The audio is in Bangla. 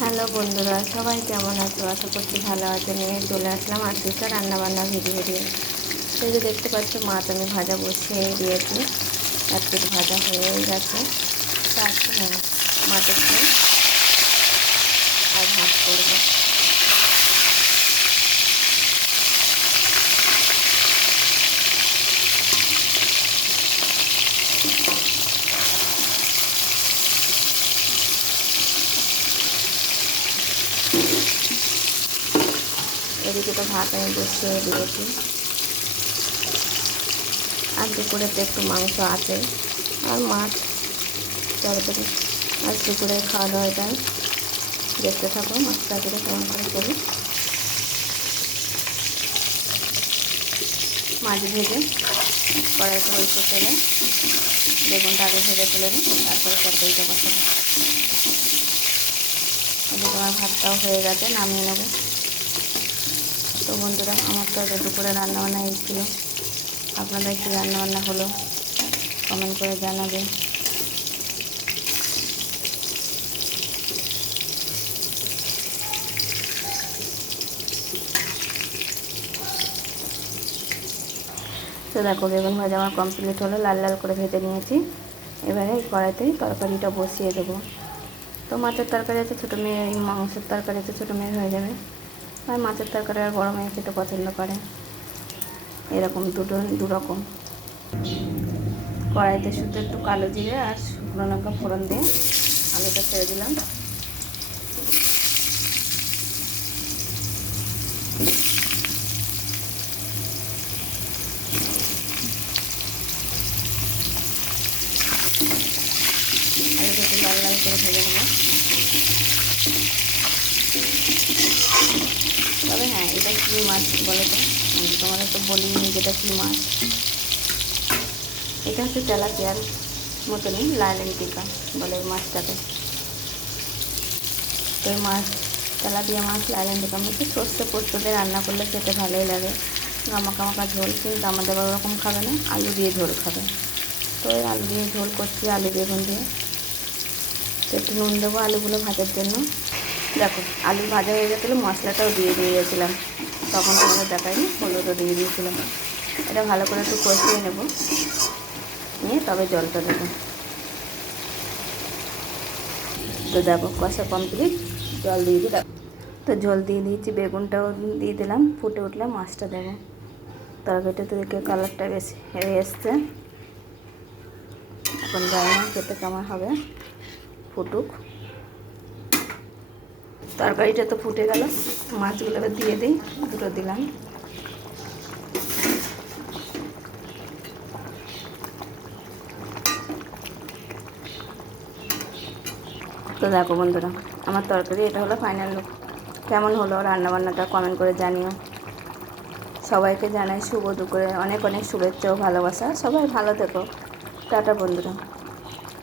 হ্যালো বন্ধুরা, সবাই কেমন আছো? আশা করছি ভালো আছে। নিয়ে চলে আসলাম আর রান্না রান্নাবান্না ভিডিও দিয়ে সেই যে দেখতে পাচ্ছ, মাছ আমি ভাজা বসিয়ে দিয়েছি। এক পিঠ ভাজা হয়ে গেছে। তারপরে মাছের আর ভাত করব। এদিকে তো ভাত আমি বসিয়ে দিয়েছি। আর দুপুরে তো একটু মাংস আছে। আর মাছ, তরকারি আর দুপুরে খাওয়া দাওয়াটা দেখতে থাকো, মাছ করে কেমন করে করি। মাছ ভেজে কড়াইতে অল্প তেলে, বেগুনটা আগে ভেজে তুলে নিই, তারপরে তরকারিটা বসাবো। আমার ভাতটাও হয়ে গেছে, নামিয়ে নেব। তো বন্ধুরা, আমার তো দুপুরে রান্নাবান্না এই ছিল আপনাদের কি রান্নাবান্না হলো কমেন্ট করে জানাবেন। তো দেখো, বেগুন ভাজা আমার কমপ্লিট হলো, লাল লাল করে ভেজে নিয়েছি। এবারে এই কড়াইতেই তরকারিটা বসিয়ে দেবো। তো মাছের তরকারি আছে, ছোটো মেয়ে, মাংসের তরকারি আছে, ছোটো মেয়ের হয়ে যাবে। আর মাছের তরকারি আর বড় মেয়ে খেতে পছন্দ করে। এরকম দুটো, দুরকম। কড়াইতে শুধু একটু কালো জিরে আর শুকনো লঙ্কা ফোড়ন দিয়ে আলুটা ছেড়ে দিলাম। আলুটা একটু লাল লাল করে ভেজে নেব তবে হ্যাঁ এটা কী মাছ বলে তো? আমি তোমাদের তো বলিনি যেটা কী মাছ। এটা হচ্ছে তেলাপিয়ার মতনই লাইলেন টিকা বলে মাছটাকে তো এই মাছ, তেলাপিয়া মাছ লাইলেন টিকা মধ্যে সর্ষে পোস্ত রান্না করলে খেতে ভালোই লাগে। গামাকা মাখা ঝোল, কিন্তু আমাদের ওরকম খাবে না, আলু দিয়ে ঝোল খাবে। তো এই আলু দিয়ে ঝোল করছি, আলু বেগুন দিয়ে। তো একটু নুন দেবো আলুগুলো ভাজার জন্য। দেখো, আলু ভাজা হয়ে গেছিল, মশলাটাও দিয়ে দিয়ে গেছিলাম তখন তোমাদের দেখাইনি, হলুদও দিয়ে দিয়েছিলাম। এটা ভালো করে একটু কষিয়ে নেব। নিয়ে তবে জলটা দেবো। তো দেখো, কষা কমপ্লিট জল দিয়ে দিই তো জল দিয়ে দিয়েছি, বেগুনটাও দিয়ে দিলাম, ফুটে উঠলে মাছটা দেবো। তরকারিটা তো দেখে কালারটা বেশি হয়ে এসছে। এখন জানি না খেতে কেমন হবে, ফুটুক। তরকারিটা তো ফুটে গেল। মাছগুলো দিয়ে দিই, দুটো দিলাম। তো দেখো বন্ধুরা, আমার তরকারি এটা হলো ফাইনাল লুক কেমন হলো রান্নাবান্নাটা কমেন্ট করে জানিও। সবাইকে জানাই শুভ দুপুরে। অনেক অনেক শুভেচ্ছা ও ভালোবাসা। সবাই ভালো থেকো। টাটা বন্ধুরা।